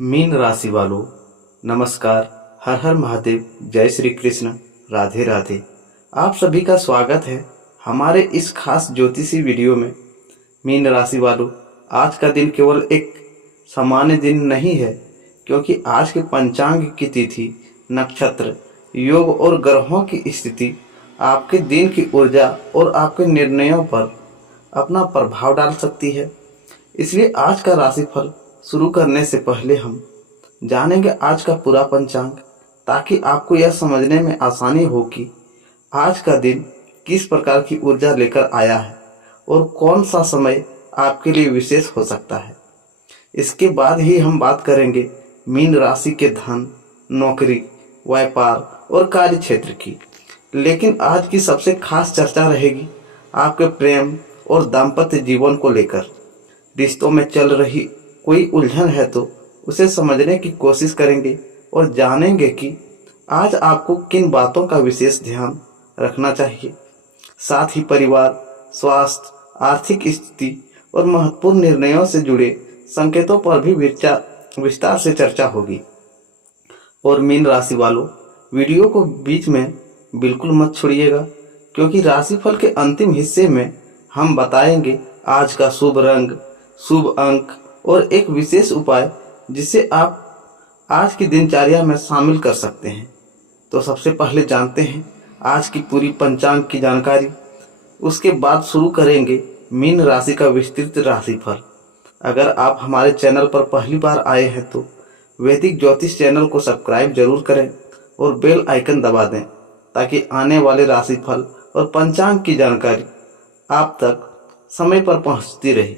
Mean राशि वालों, नमस्कार। हर हर महादेव, जय श्री कृष्ण, राधे राधे। आप सभी का स्वागत है हमारे इस खास ज्योतिषी वीडियो में। मीन राशि वालों, आज का दिन केवल एक सामान्य दिन नहीं है, क्योंकि आज के पंचांग की तिथि, नक्षत्र, योग और ग्रहों की स्थिति आपके दिन की ऊर्जा और आपके निर्णयों पर अपना प्रभाव डाल सकती है। इसलिए आज का राशिफल शुरू करने से पहले हम जानेंगे आज का पूरा पंचांग, ताकि आपको यह समझने में आसानी हो कि आज का दिन किस प्रकार की ऊर्जा लेकर आया है और कौन सा समय आपके लिए विशेष हो सकता है। इसके बाद ही हम बात करेंगे मीन राशि के धन, नौकरी, व्यापार और कार्य क्षेत्र की। लेकिन आज की सबसे खास चर्चा रहेगी आपके प्रेम और दाम्पत्य जीवन को लेकर। रिश्तों में चल रही कोई उलझन है तो उसे समझने की कोशिश करेंगे और जानेंगे कि आज आपको किन बातों का विशेष ध्यान रखना चाहिए। साथ ही परिवार, स्वास्थ्य, आर्थिक स्थिति और महत्वपूर्ण निर्णयों से जुड़े संकेतों पर भी विस्तार से चर्चा होगी। और मीन राशि वालों, वीडियो को बीच में बिल्कुल मत छोड़िएगा, क्योंकि राशिफल के अंतिम हिस्से में हम बताएंगे आज का शुभ रंग, शुभ अंक और एक विशेष उपाय जिसे आप आज की दिनचर्या में शामिल कर सकते हैं। तो सबसे पहले जानते हैं आज की पूरी पंचांग की जानकारी। उसके बाद शुरू करेंगे मीन राशि का विस्तृत राशिफल। अगर आप हमारे चैनल पर पहली बार आए हैं तो वैदिक ज्योतिष चैनल को सब्सक्राइब जरूर करें और बेल आइकन दबा दें, ताकि आने वाले राशिफल और पंचांग की जानकारी आप तक समय पर पहुंचती रहे।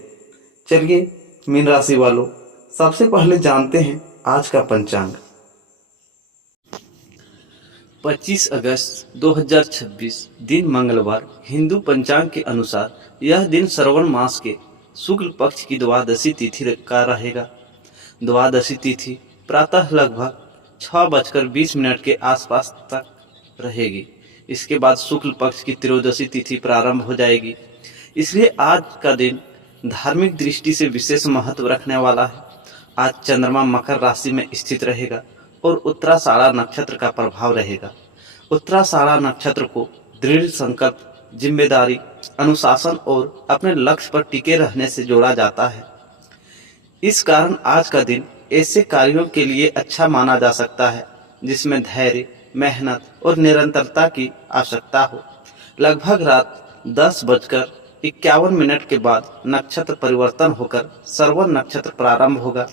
चलिए मीन राशि वालों, सबसे पहले जानते हैं आज का पंचांग। 25 अगस्त 2026 दिन मंगलवार। हिंदू पंचांग के अनुसार यह दिन श्रवण मास के शुक्ल पक्ष की द्वादशी तिथि का रहेगा। द्वादशी तिथि प्रातः लगभग 6:20 के आसपास तक रहेगी। इसके बाद शुक्ल पक्ष की त्रयोदशी तिथि प्रारंभ हो जाएगी। इसलिए आज का दिन धार्मिक दृष्टि से विशेष महत्व रखने वाला है। आज चंद्रमा मकर राशि में स्थित रहेगा और उत्तराषाढ़ा नक्षत्र का प्रभाव रहेगा। उत्तराषाढ़ा नक्षत्र को दृढ़ संकल्प, जिम्मेदारी, अनुशासन और अपने लक्ष्य पर टिके रहने से जोड़ा जाता है। इस कारण आज का दिन ऐसे कार्यों के लिए अच्छा माना जा सकता है जिसमें धैर्य, मेहनत और निरंतरता की आवश्यकता हो। लगभग रात 10:51 के बाद नक्षत्र परिवर्तन होकर श्रवण नक्षत्र प्रारंभ होगा।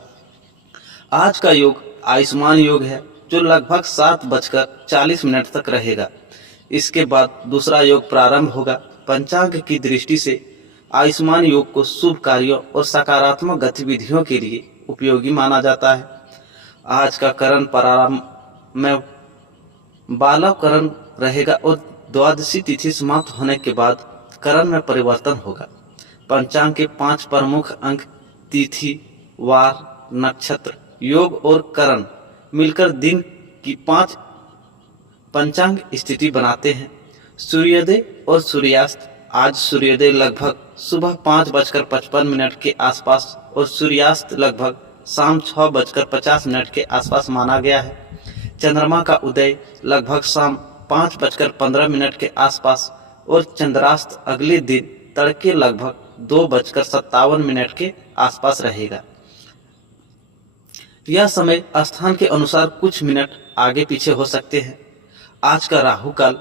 आज का योग आयुष्मान योग है, जो लगभग 7:40 तक रहेगा। इसके बाद दूसरा योग प्रारंभ होगा। पंचांग की दृष्टि से आयुष्मान योग को शुभ कार्यों और सकारात्मक गतिविधियों के लिए उपयोगी माना जाता है। आज का करण प्रारंभ में बालव करण रहेगा और द्वादशी तिथि समाप्त होने के बाद करण में परिवर्तन होगा। पंचांग के 5 प्रमुख अंक तिथि, वार, नक्षत्र, योग और करण मिलकर दिन की 5 पंचांग स्थिति बनाते हैं। सूर्योदय और सूर्यास्त। आज सूर्योदय लगभग सुबह 5:55 के आसपास और सूर्यास्त लगभग शाम 6:50 के आसपास माना गया है। चंद्रमा का उदय लगभग शाम 5:15 के आसपास और चंद्रास्त अगले दिन तड़के लगभग 2:57 के आसपास रहेगा। यह समय स्थान के अनुसार कुछ मिनट आगे पीछे हो सकते हैं। आज का राहु काल।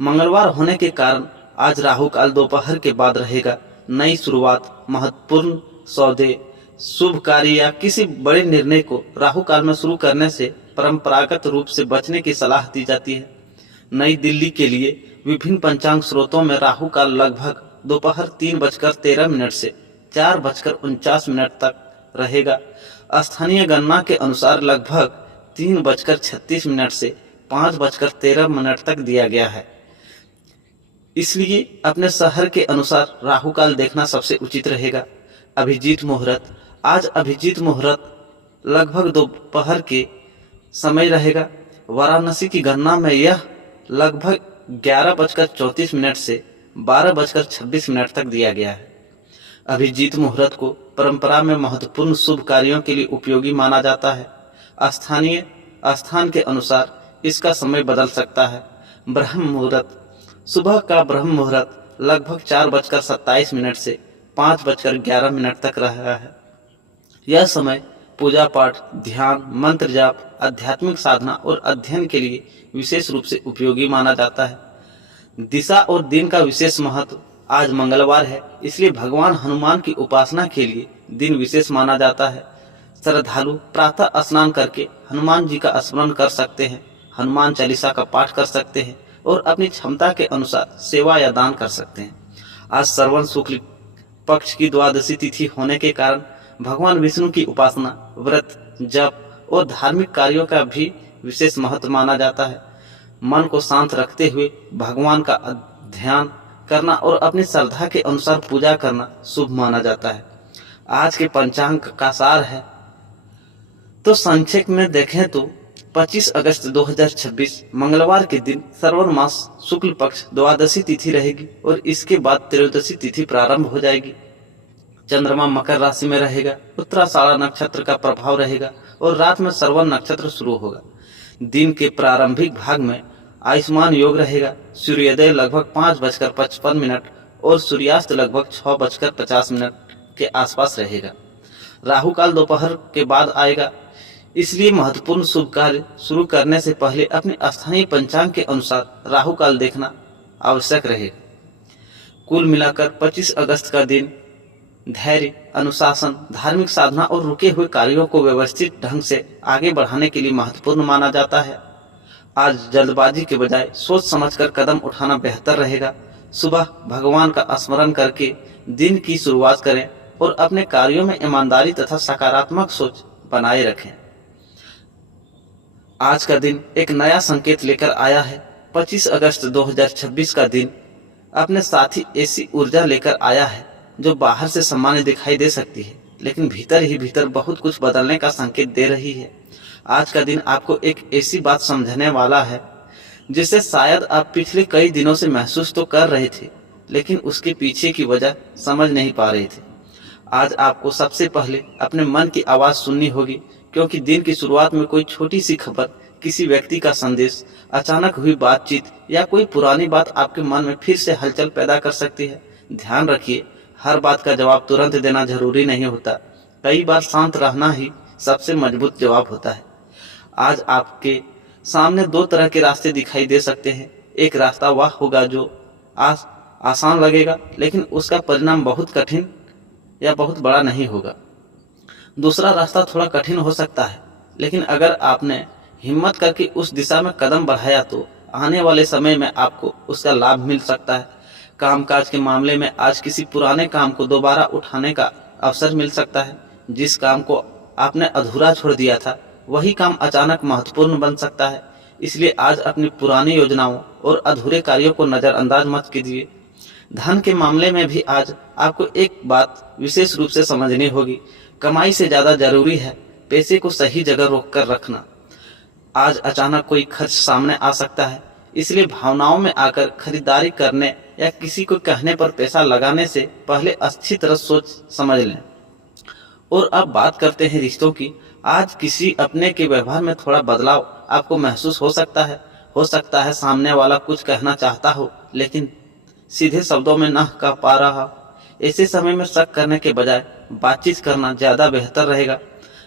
मंगलवार होने के कारण आज राहु काल दोपहर के बाद रहेगा। नई शुरुआत, महत्वपूर्ण सौदे, शुभ कार्य या किसी बड़े निर्णय को राहु काल में शुरू करने से परंपरागत रूप से बचने की सलाह दी जाती है। नई दिल्ली के लिए विभिन्न पंचांग स्रोतों में राहु काल लगभग दोपहर 3:13 से 4:49 तक रहेगा। स्थानीय गणना के अनुसार लगभग 3:36 से 5:13 तक दिया गया है। इसलिए अपने शहर के अनुसार राहु काल देखना सबसे उचित रहेगा। अभिजीत मुहूर्त। आज अभिजीत मुहूर्त लगभग दोपहर के समय रहेगा। वाराणसी की गणना में यह लगभग 11:34 से 12:26 तक दिया गया है। अभिजीत मुहूर्त को परंपरा में महत्वपूर्ण शुभ कार्यों के लिए उपयोगी माना जाता है। स्थानीय स्थान के अनुसार इसका समय बदल सकता है। ब्रह्म मुहूर्त। सुबह का ब्रह्म मुहूर्त लगभग 4:27 से 5:11 तक रहा है। यह समय पूजा पाठ, ध्यान, मंत्र जाप, आध्यात्मिक साधना और अध्ययन के लिए विशेष रूप से उपयोगी माना जाता है। दिशा और दिन का विशेष महत्व। आज मंगलवार है, इसलिए भगवान हनुमान की उपासना के लिए दिन विशेष माना जाता है। श्रद्धालु प्रातः स्नान करके हनुमान जी का स्मरण कर सकते हैं, हनुमान चालीसा का पाठ कर सकते हैं और अपनी क्षमता के अनुसार सेवा या दान कर सकते हैं। आज श्रवण शुक्ल पक्ष की द्वादशी तिथि होने के कारण भगवान विष्णु की उपासना, व्रत, जप और धार्मिक कार्यों का भी विशेष महत्व माना जाता है। मन को शांत रखते हुए भगवान का ध्यान करना और अपनी श्रद्धा के अनुसार पूजा करना शुभ माना जाता है। आज के पंचांग का सार है तो संक्षेप में देखें तो 25 अगस्त 2026 मंगलवार के दिन श्रावण मास शुक्ल पक्ष द्वादशी तिथि रहेगी और इसके बाद त्रयोदशी तिथि प्रारंभ हो जाएगी। चंद्रमा मकर राशि में रहेगा, उत्तराषाढ़ा नक्षत्र का प्रभाव रहेगा और रात में श्रवण नक्षत्र शुरू होगा। दिन के प्रारंभिक भाग में आयुष्मान योग रहेगा। सूर्योदय लगभग 5:55 और सूर्यास्त लगभग 6:50 के आसपास रहेगा। राहु काल दोपहर के बाद आएगा, इसलिए महत्वपूर्ण शुभ कार्य शुरू करने से पहले अपने स्थानीय पंचांग के अनुसार राहु काल देखना आवश्यक रहेगा। कुल मिलाकर 25 अगस्त का दिन धैर्य, अनुशासन, धार्मिक साधना और रुके हुए कार्यों को व्यवस्थित ढंग से आगे बढ़ाने के लिए महत्वपूर्ण माना जाता है। आज जल्दबाजी के बजाय सोच समझकर कदम उठाना बेहतर रहेगा। सुबह भगवान का स्मरण करके दिन की शुरुआत करें और अपने कार्यों में ईमानदारी तथा सकारात्मक सोच बनाए रखें। आज का दिन एक नया संकेत लेकर आया है। 25 अगस्त 2026 का दिन अपने साथ ही ऐसी ऊर्जा लेकर आया है जो बाहर से सामान्य दिखाई दे सकती है, लेकिन भीतर ही भीतर बहुत कुछ बदलने का संकेत दे रही है। आज का दिन आपको एक ऐसी बात समझने वाला है जिसे शायद आप पिछले कई दिनों से महसूस तो कर रहे थे, लेकिन उसके पीछे की वजह समझ नहीं पा रहे थे। आज आपको सबसे पहले अपने मन की आवाज़ सुननी होगी, क्योंकि दिन की शुरुआत में कोई छोटी सी खबर, किसी व्यक्ति का संदेश, अचानक हुई बातचीत या कोई पुरानी बात आपके मन में फिर से हलचल पैदा कर सकती है। ध्यान रखिए, हर बात का जवाब तुरंत देना जरूरी नहीं होता। कई बार शांत रहना ही सबसे मजबूत जवाब होता है। आज आपके सामने दो तरह के रास्ते दिखाई दे सकते हैं। एक रास्ता वह होगा जो आसान लगेगा, लेकिन उसका परिणाम बहुत कठिन या बहुत बड़ा नहीं होगा। दूसरा रास्ता थोड़ा कठिन हो सकता है, लेकिन अगर आपने हिम्मत करके उस दिशा में कदम बढ़ाया तो आने वाले समय में आपको उसका लाभ मिल सकता है। कामकाज के मामले में आज किसी पुराने काम को दोबारा उठाने का अवसर मिल सकता है। जिस काम को आपने अधूरा छोड़ दिया था, वही काम अचानक महत्वपूर्ण बन सकता है। इसलिए आज अपनी पुरानी योजनाओं और अधूरे कार्यों को नज़रअंदाज मत कीजिए। धन के मामले में भी आज आपको एक बात विशेष रूप से समझनी होगी। कमाई से ज़्यादा जरूरी है पैसे को सही जगह रोक कर रखना। आज अचानक कोई खर्च सामने आ सकता है, इसलिए भावनाओं में आकर खरीदारी करने या किसी को कहने पर पैसा लगाने से पहले अच्छी तरह सोच समझ लें। और अब बात करते हैं रिश्तों की। आज किसी अपने के व्यवहार में थोड़ा बदलाव आपको महसूस हो सकता है सामने वाला कुछ कहना चाहता हो, लेकिन सीधे शब्दों में न कह पा रहा। ऐसे समय में शक करने के बजाय बातचीत करना ज़्यादा बेहतर रहेगा।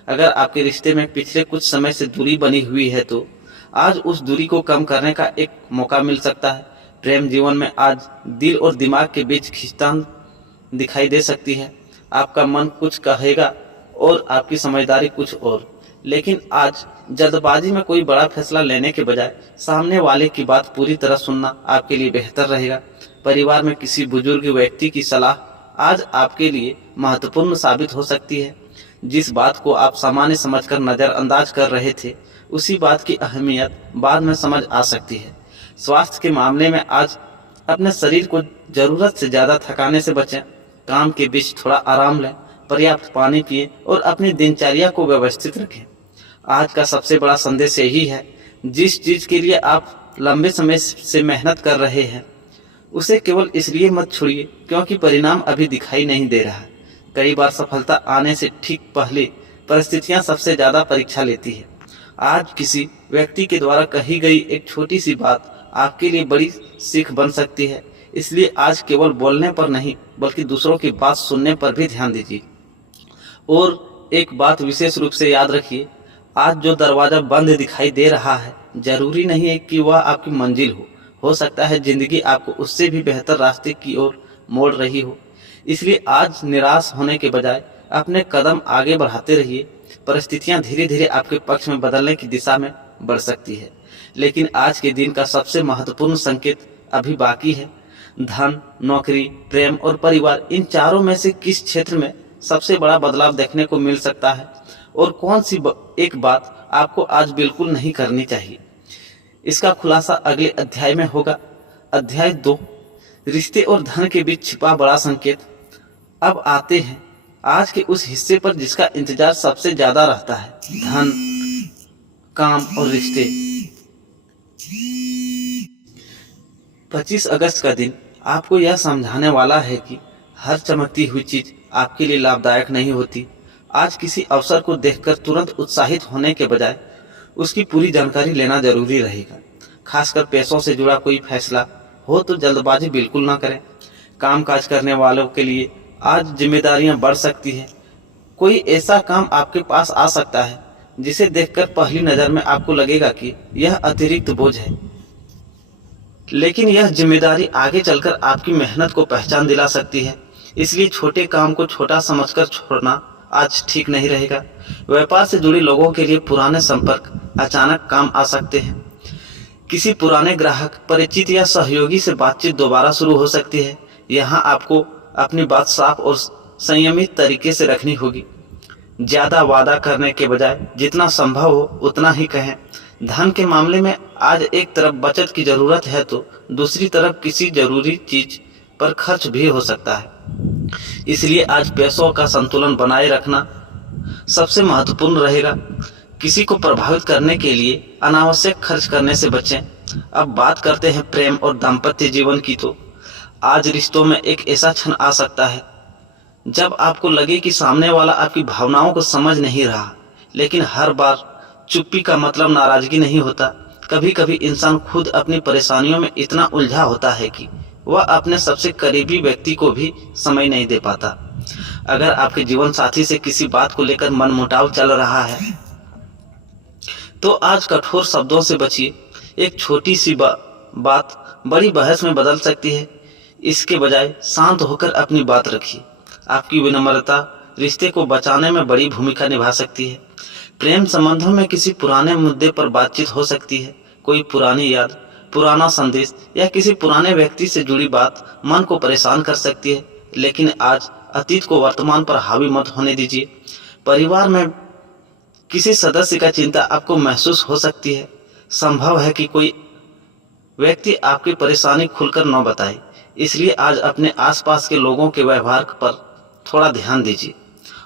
अगर आपके रिश्ते में पिछले कुछ समय से दूरी बनी हुई है तो आज उस दूरी को कम करने का एक मौका मिल सकता है। प्रेम जीवन में आज दिल और दिमाग के बीच खींचतान दिखाई दे सकती है। आपका मन कुछ कहेगा और आपकी समझदारी कुछ और, लेकिन आज जल्दबाजी में कोई बड़ा फैसला लेने के बजाय सामने वाले की बात पूरी तरह सुनना आपके लिए बेहतर रहेगा। परिवार में किसी बुजुर्ग व्यक्ति की सलाह आज आपके लिए महत्वपूर्ण साबित हो सकती है। जिस बात को आप सामान्य समझकर नज़रअंदाज कर रहे थे, उसी बात की अहमियत बाद में समझ आ सकती है। स्वास्थ्य के मामले में आज अपने शरीर को ज़रूरत से ज़्यादा थकाने से बचें। काम के बीच थोड़ा आराम लें, पर्याप्त पानी पिएं और अपनी दिनचर्या को व्यवस्थित रखें। आज का सबसे बड़ा संदेश यही है, जिस चीज़ के लिए आप लंबे समय से मेहनत कर रहे हैं, उसे केवल इसलिए मत छोड़िए क्योंकि परिणाम अभी दिखाई नहीं दे रहा। कई बार सफलता आने से ठीक पहले परिस्थितियां सबसे ज़्यादा परीक्षा लेती है। आज किसी व्यक्ति के द्वारा कही गई एक छोटी सी बात आपके लिए बड़ी सीख बन सकती है। इसलिए आज केवल बोलने पर नहीं बल्कि दूसरों की बात सुनने पर भी ध्यान दीजिए। और एक बात विशेष रूप से याद रखिए, आज जो दरवाज़ा बंद दिखाई दे रहा है जरूरी नहीं है कि वह आपकी मंजिल हो सकता है जिंदगी आपको उससे भी बेहतर रास्ते की ओर मोड़ रही हो। इसलिए आज निराश होने के बजाय अपने कदम आगे बढ़ाते रहिए। परिस्थितियां धीरे धीरे आपके पक्ष में बदलने की दिशा में बढ़ सकती है, लेकिन आज के दिन का सबसे महत्वपूर्ण संकेत अभी बाकी है। धन, नौकरी, प्रेम और परिवार, इन चारों में से किस क्षेत्र में सबसे बड़ा बदलाव देखने को मिल सकता है और कौन सी एक बात आपको आज बिल्कुल नहीं करनी चाहिए? इसका खुलासा अगले अध्याय में होगा। अध्याय 2, रिश्ते और धन के बीच छिपा बड़ा संकेत। अब आते हैं आज के उस हिस्से पर जिसका इंतजार सबसे ज्यादा रहता है, धन, काम और रिश्ते। 25 अगस्त का दिन आपको यह समझाने वाला है कि हर चमकती हुई चीज आपके लिए लाभदायक नहीं होती। आज किसी अवसर को देखकर तुरंत उत्साहित होने के बजाय उसकी पूरी जानकारी लेना जरूरी रहेगा। खासकर पैसों से जुड़ा कोई फैसला हो तो जल्दबाजी बिल्कुल ना करें। कामकाज करने वालों के लिए आज जिम्मेदारियां बढ़ सकती हैं। कोई ऐसा काम आपके पास आ सकता है जिसे देखकर पहली नजर में आपको लगेगा कि यह अतिरिक्त बोझ है, लेकिन यह जिम्मेदारी आगे चलकर आपकी मेहनत को पहचान दिला सकती है। इसलिए छोटे काम को छोटा समझकर छोड़ना आज ठीक नहीं रहेगा। व्यापार से जुड़े लोगों के लिए पुराने संपर्क अचानक काम आ सकते हैं। किसी पुराने ग्राहक, परिचित या सहयोगी से बातचीत दोबारा शुरू हो सकती है। यहाँ आपको अपनी बात साफ और संयमित तरीके से रखनी होगी। ज्यादा वादा करने के बजाय जितना संभव हो उतना ही कहें। धन के मामले में आज एक तरफ बचत की जरूरत है तो दूसरी तरफ किसी जरूरी चीज पर खर्च भी हो सकता है। इसलिए आज पैसों का संतुलन बनाए रखना सबसे महत्वपूर्ण रहेगा। किसी को प्रभावित करने के लिए अनावश्यक खर्च करने से बचें। अब बात करते हैं प्रेम और दाम्पत्य जीवन की। तो आज रिश्तों में एक ऐसा क्षण आ सकता है जब आपको लगे कि सामने वाला आपकी भावनाओं को समझ नहीं रहा, लेकिन हर बार चुप्पी का मतलब नाराजगी नहीं होता। कभी कभी इंसान खुद अपनी परेशानियों में इतना उलझा होता है कि वह अपने सबसे करीबी व्यक्ति को भी समय नहीं दे पाता। अगर आपके जीवन साथी से किसी बात को लेकर मनमुटाव चल रहा है तो आज कठोर शब्दों से बचिए। एक छोटी सी बात बड़ी बहस में बदल सकती है। इसके बजाय शांत होकर अपनी बात रखिए। आपकी विनम्रता रिश्ते को बचाने में बड़ी भूमिका निभा सकती है। प्रेम संबंधों में किसी पुराने मुद्दे पर बातचीत हो सकती है। कोई पुरानी याद, पुराना संदेश या किसी पुराने व्यक्ति से जुड़ी बात मन को परेशान कर सकती है, लेकिन आज अतीत को वर्तमान पर हावी मत होने दीजिए। परिवार में किसी सदस्य का चिंता आपको महसूस हो सकती है। संभव है कि कोई व्यक्ति आपकी परेशानी खुलकर न बताए, इसलिए आज अपने आसपास के लोगों के व्यवहार पर थोड़ा ध्यान दीजिए।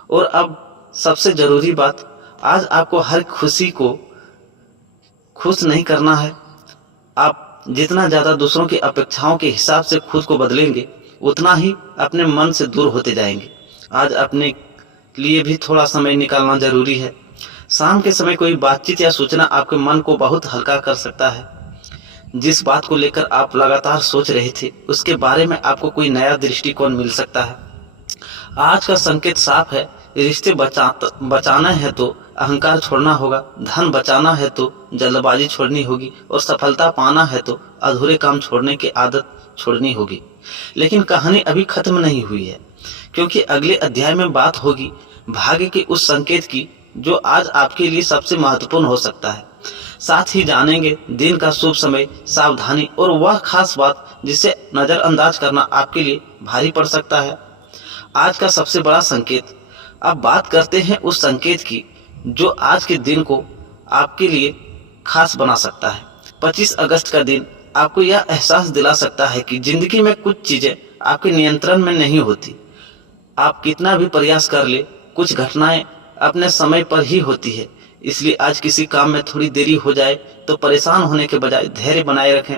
और अब सबसे जरूरी बात, आज आपको हर खुशी को खुश नहीं करना है। आप जितना ज़्यादा दूसरों की अपेक्षाओं के हिसाब से खुद को बदलेंगे उतना ही अपने मन से दूर होते जाएंगे। आज अपने लिए भी थोड़ा समय निकालना जरूरी है। शाम के समय कोई बातचीत या सूचना आपके मन को बहुत हल्का कर सकता है। जिस बात को लेकर आप लगातार सोच रहे थे उसके बारे में आपको कोई नया दृष्टिकोण मिल सकता है। आज का संकेत साफ है। रिश्ते बचाना है तो अहंकार छोड़ना होगा, धन बचाना है तो जल्दबाजी छोड़नी होगी और सफलता पाना है तो अधूरे काम छोड़ने की आदत छोड़नी होगी। लेकिन कहानी अभी खत्म नहीं हुई है, क्योंकि अगले अध्याय में बात होगी भाग्य के उस संकेत की जो आज आपके लिए सबसे महत्वपूर्ण हो सकता है। साथ ही जानेंगे दिन का शुभ समय, सावधानी और वह खास बात जिसे नजरअंदाज करना आपके लिए भारी पड़ सकता है। आज का सबसे बड़ा संकेत। अब बात करते हैं उस संकेत की जो आज के दिन को आपके लिए खास बना सकता है। 25 अगस्त का दिन आपको यह एहसास दिला सकता है कि जिंदगी में कुछ चीजें आपके नियंत्रण में नहीं होती। आप कितना भी प्रयास कर ले, कुछ घटनाएं अपने समय पर ही होती है। इसलिए आज किसी काम में थोड़ी देरी हो जाए तो परेशान होने के बजाय धैर्य बनाए रखें।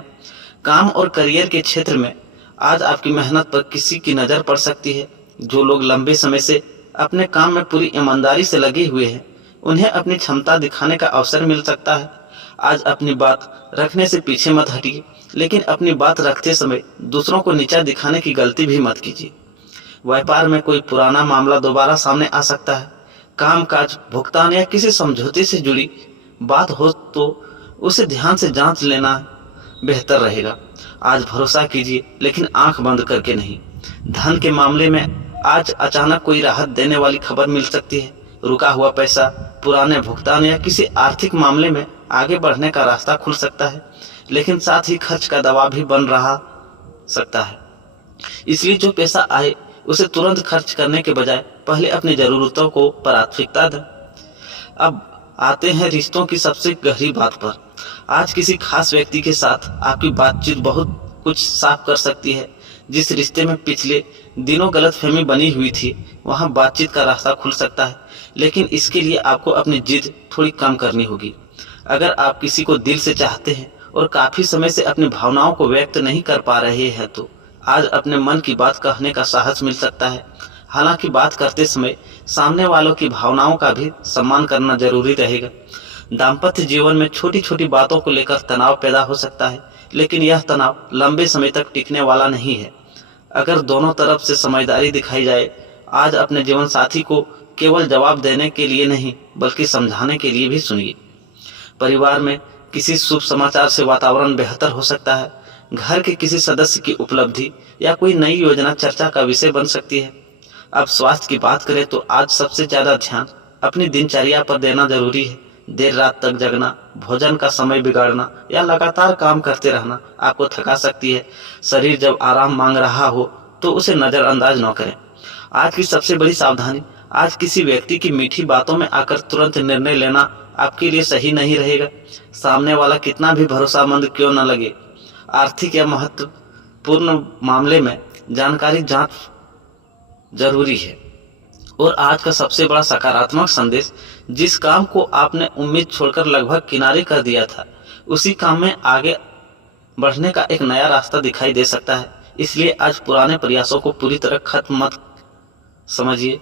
काम और करियर के क्षेत्र में आज आपकी मेहनत पर किसी की नज़र पड़ सकती है। जो लोग लंबे समय से अपने काम में पूरी ईमानदारी से लगे हुए हैं, उन्हें अपनी क्षमता दिखाने का अवसर मिल सकता है। आज अपनी बात रखने से पीछे मत हटिए, लेकिन अपनी बात रखते समय दूसरों को नीचा दिखाने की गलती भी मत कीजिए। व्यापार में कोई पुराना मामला दोबारा सामने आ सकता है। कामकाज, भुगतान या किसी समझौते से जुड़ी बात हो तो उसे ध्यान से जांच लेना बेहतर रहेगा। आज भरोसा कीजिए, लेकिन आंख बंद करके नहीं। धन के मामले में आज अचानक कोई राहत देने वाली खबर मिल सकती है। रुका हुआ पैसा, पुराने भुगतान या किसी आर्थिक मामले में आगे बढ़ने का रास्ता खुल सकता है, लेकिन साथ ही खर्च का दबाव भी बन रहा सकता है। इसलिए जो पैसा आए उसे तुरंत खर्च करने के बजाय पहले अपनी जरूरतों को प्राथमिकता दें। अब आते हैं रिश्तों की सबसे गहरी बात पर। आज किसी खास व्यक्ति के साथ आपकी बातचीत बहुत कुछ साफ कर सकती है। जिस रिश्ते में पिछले दिनों गलतफहमी बनी हुई थी, वहां बातचीत का रास्ता खुल सकता है, लेकिन इसके लिए आपको अपनी जिद थोड़ी कम करनी होगी। अगर आप किसी को दिल से चाहते हैं और काफी समय से अपनी भावनाओं को व्यक्त नहीं कर पा रहे हैं, तो आज अपने मन की बात कहने का साहस मिल सकता है। हालांकि बात करते समय सामने वालों की भावनाओं का भी सम्मान करना जरूरी रहेगा। दाम्पत्य जीवन में छोटी छोटी बातों को लेकर तनाव पैदा हो सकता है, लेकिन यह तनाव लंबे समय तक टिकने वाला नहीं है। अगर दोनों तरफ से समझदारी दिखाई जाए, आज अपने जीवन साथी को केवल जवाब देने के लिए नहीं, बल्कि समझाने के लिए भी सुनिए। परिवार में किसी शुभ समाचार से वातावरण बेहतर हो सकता है। घर के किसी सदस्य की उपलब्धि या कोई नई योजना चर्चा का विषय बन सकती है। अब स्वास्थ्य की बात करें तो आज सबसे ज्यादा ध्यान अपनी दिनचर्या पर देना जरूरी है। देर रात तक जगना, भोजन का समय बिगाड़ना या लगातार काम करते रहना आपको थका सकती है। शरीर जब आराम मांग रहा हो तो उसे नजरअंदाज न करें। आज की सबसे बड़ी सावधानी, आज किसी व्यक्ति की मीठी बातों में आकर तुरंत निर्णय लेना आपके लिए सही नहीं रहेगा। सामने वाला कितना भी भरोसामंद क्यों न लगे, आर्थिक या महत्वपूर्ण मामले में जानकारी जांच जरूरी है। और आज का सबसे बड़ा सकारात्मक संदेश, जिस काम को आपने उम्मीद छोड़कर लगभग किनारे कर दिया था, उसी काम में आगे बढ़ने का एक नया रास्ता दिखाई दे सकता है। इसलिए आज पुराने प्रयासों को पूरी तरह खत्म मत समझिए।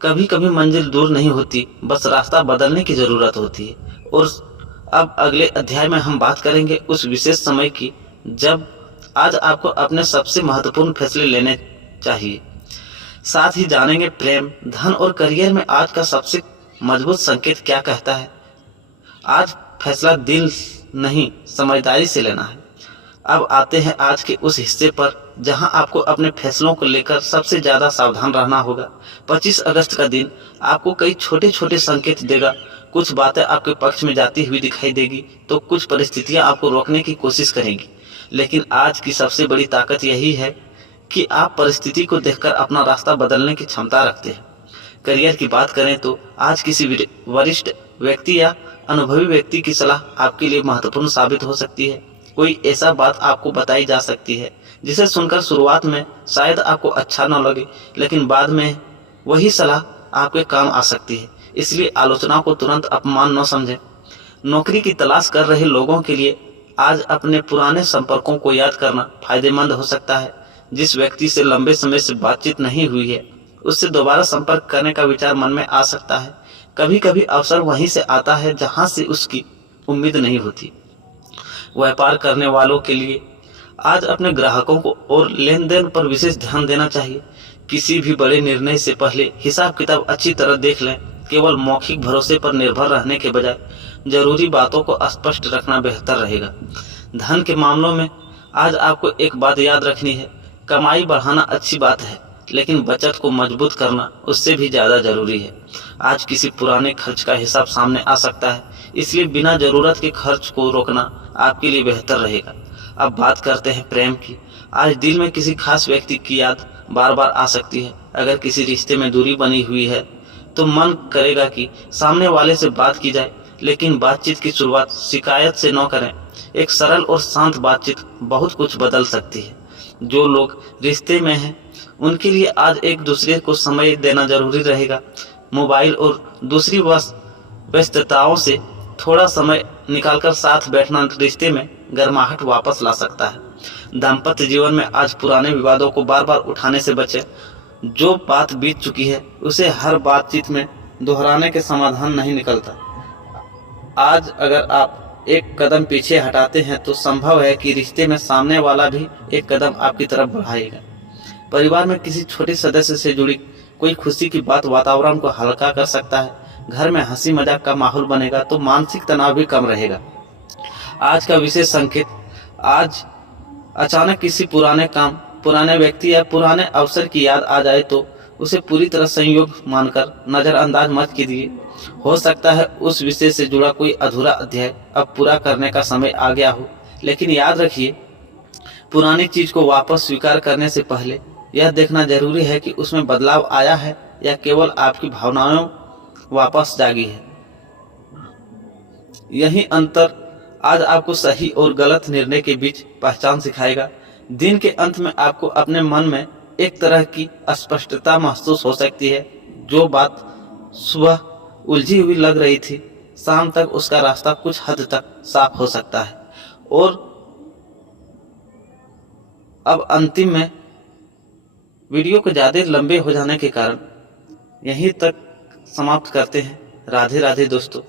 कभी कभी मंजिल दूर नहीं होती, बस रास्ता बदलने की जरूरत होती है। और अब अगले अध्याय में हम बात करेंगे उस विशेष समय की जब आज आपको अपने सबसे महत्वपूर्ण फैसले लेने चाहिए। साथ ही जानेंगे प्रेम, धन और करियर में आज का सबसे मजबूत संकेत क्या कहता है। आज फैसला दिल नहीं, समझदारी से लेना है। अब आते हैं आज के उस हिस्से पर जहां आपको अपने फैसलों को लेकर सबसे ज्यादा सावधान रहना होगा। 25 अगस्त का दिन आपको कई छोटे छोटे संकेत देगा। कुछ बातें आपके पक्ष में जाती हुई दिखाई देगी तो कुछ परिस्थितियां आपको रोकने की कोशिश करेंगी। लेकिन आज की सबसे बड़ी ताकत यही है कि आप परिस्थिति को देखकर अपना रास्ता बदलने की क्षमता रखते हैं। करियर की बात करें तो आज किसी वरिष्ठ व्यक्ति या अनुभवी व्यक्ति की सलाह आपके लिए महत्वपूर्ण साबित हो सकती है। कोई ऐसा बात आपको बताई जा सकती है जिसे सुनकर शुरुआत में शायद आपको अच्छा न लगे, लेकिन बाद में वही सलाह आपके काम आ सकती है। इसलिए आलोचना को तुरंत अपमान न समझें। नौकरी की तलाश कर रहे लोगों के लिए आज अपने पुराने संपर्कों को याद करना फायदेमंद हो सकता है। जिस व्यक्ति से लंबे समय से बातचीत नहीं हुई है, उससे दोबारा संपर्क करने का विचार मन में आ सकता है। कभी कभी अवसर वहीं से आता है जहां से उसकी उम्मीद नहीं होती। व्यापार करने वालों के लिए आज अपने ग्राहकों को और लेन देन पर विशेष ध्यान देना चाहिए। किसी भी बड़े निर्णय से पहले हिसाब किताब अच्छी तरह देख लें। केवल मौखिक भरोसे पर निर्भर रहने के बजाय जरूरी बातों को स्पष्ट रखना बेहतर रहेगा। धन के मामलों में आज आपको एक बात याद रखनी है, कमाई बढ़ाना अच्छी बात है, लेकिन बचत को मजबूत करना उससे भी ज्यादा जरूरी है। आज किसी पुराने खर्च का हिसाब सामने आ सकता है, इसलिए बिना जरूरत के खर्च को रोकना आपके लिए बेहतर रहेगा। अब बात करते हैं प्रेम की। आज दिल में किसी खास व्यक्ति की याद बार बार आ सकती है। अगर किसी रिश्ते में दूरी बनी हुई है तो मन करेगा कि सामने वाले से बात की जाए, लेकिन बातचीत की शुरुआत शिकायत से न करें। एक सरल और शांत बातचीत बहुत कुछ बदल सकती है। जो लोग रिश्ते में हैं उनके लिए आज एक दूसरे को समय देना जरूरी रहेगा। मोबाइल और दूसरी व्यस्तताओं से थोड़ा समय निकालकर साथ बैठना रिश्ते में गर्माहट वापस ला सकता है। दाम्पत्य जीवन में आज पुराने विवादों को बार बार उठाने से बचें। जो बात बीत चुकी है उसे हर बातचीत में दोहराने के समाधान नहीं निकलता। आज अगर आप एक कदम पीछे हटाते हैं तो संभव है कि रिश्ते में सामने वाला भी एक कदम आपकी तरफ बढ़ाएगा। परिवार में किसी छोटे सदस्य से जुड़ी कोई खुशी की बात वातावरण को हल्का कर सकता है। घर में हंसी मजाक का माहौल बनेगा तो मानसिक तनाव भी कम रहेगा। आज का विशेष संकेत, आज अचानक किसी पुराने काम, पुराने व्यक्ति या पुराने अवसर की याद आ जाए तो उसे पूरी तरह संयोग मानकर नजरअंदाज मत कीजिए। हो सकता है उस विषय से जुड़ा कोई अधूरा अध्याय अब पूरा करने का समय आ गया हो, लेकिन याद रखिए, पुरानी चीज को वापस स्वीकार करने से पहले यह देखना जरूरी है कि उसमें बदलाव आया है या केवल आपकी भावनाएं वापस जागी है। यही अंतर आज आपको सही और गलत निर्णय के बीच पहचान सिखाएगा। दिन के अंत में आपको अपने मन में एक तरह की अस्पष्टता महसूस हो सकती है। जो बात सुबह उलझी हुई लग रही थी, शाम तक उसका रास्ता कुछ हद तक साफ हो सकता है। और अब अंतिम में वीडियो को ज़्यादा लंबे हो जाने के कारण यहीं तक समाप्त करते हैं। राधे राधे दोस्तों।